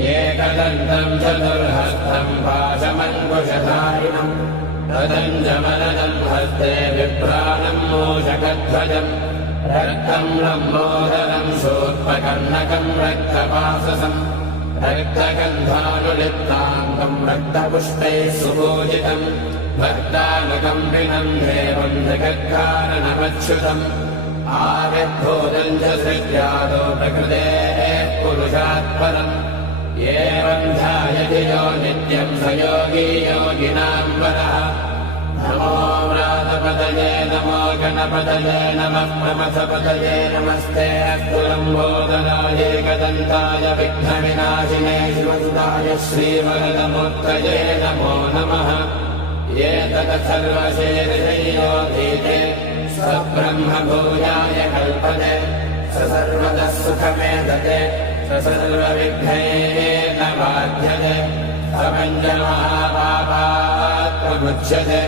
एकदन्तम् चतुर्हस्तम् पाशमङ्कुशधारिणम् तदञ्जमलदम् हस्ते बिभ्राणम् मूषकध्वजम् रक्तम् लम्बोदरम् शूर्पकर्णकम् रक्तपाशसम् रक्तगन्धानुलिप्ताङ्गम् रक्तपुष्पैः सुपूजितम् भक्तानुकम्पिनम् देवम् जगत्कारणमच्युतम् आविर्भूतम् च सृज्यादो प्रकृतेः पुरुषात् परम् एवम् ध्यायति यो नित्यम् स योगी योगिनाम् वरः नमो व्रातपतये नमो गणपतये नमः प्रमथपतये नमस्ते अस्तुलम्बोदराय एकदन्ताय विघ्नविनाशिने शिवसुताय श्रीवरदमूर्तये नमो नमः एतत् सर्वशेषयोधीते स्वब्रह्मभूयाय कल्पते स सर्वतः सुखमेधते स सर्वविघ्नैर्न बाध्यते स पञ्चमहापापात् प्रमुच्यते।